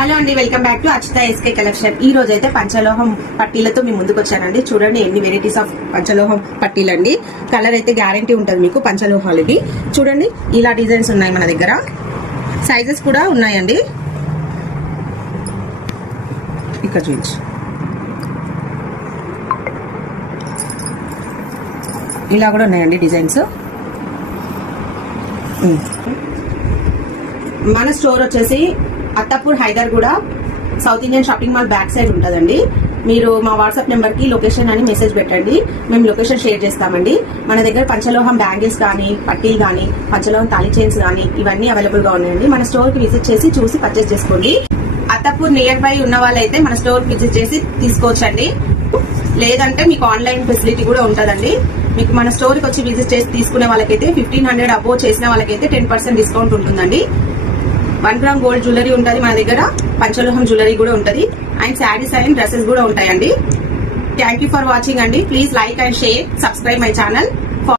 Hello అండి, welcome back to Achita SK collection. ఈ రోజు అయితే పంచలోహం పట్టీలతో మీ ముందుకు వచ్చానండి. చూడండి ఎన్ని వెరైటీస్ ఆఫ్ పంచలోహం పట్టీలు అండి. కలర్ అయితే గ్యారంటీ ఉంటుంది మీకు పంచలోహాలకి. చూడండి ఇలా డిజైన్స్ ఉన్నాయి మన దగ్గర, సైజెస్ కూడా ఉన్నాయండి. ఇక్కడ చూడండి, ఇలా కూడా ఉన్నాయండి డిజైన్స్. మన స్టోర్ వచ్చేసి Attapur Hyderguda south Indian shopping mall back side ఉంటుందండి. మీరు మా వాట్సాప్ నెంబర్ కి లొకేషన్ అని మెసేజ్ పెట్టండి, మేము లొకేషన్ షేర్ చేస్తామండి. మన దగ్గర పంచలోహం బ్యాంగిల్స్ కానీ, పట్టీలు కానీ, పంచలోహం తాళి చైన్స్ కానీ ఇవన్నీ అవైలబుల్ గా ఉన్నాయండి. మన స్టోర్ కి విజిట్ చేసి చూసి పర్చేస్ చేసుకోండి. అత్తాపూర్ నియర్ బై ఉన్న వాళ్ళైతే మన స్టోర్ కి విజిట్ చేసి తీసుకోవచ్చండి. లేదంటే మీకు ఆన్లైన్ ఫెసిలిటీ కూడా ఉంటుందండి. మీకు మన స్టోర్ కి వచ్చి విజిట్ చేసి తీసుకునే వాళ్ళకైతే 1500 అబోవ్ చేసిన వాళ్ళకైతే 10% డిస్కౌంట్ ఉంటుందండి. 1 గ్రామ్ గోల్డ్ జ్యువెలరీ ఉంటుంది మన దగ్గర, పంచలోహం జ్యువెలరీ కూడా ఉంటుంది, అండ్ శారీస్ అండ్ డ్రెస్సెస్ కూడా ఉంటాయండి. థ్యాంక్ యూ ఫర్ వాచింగ్ అండి. Please like and share, subscribe my channel.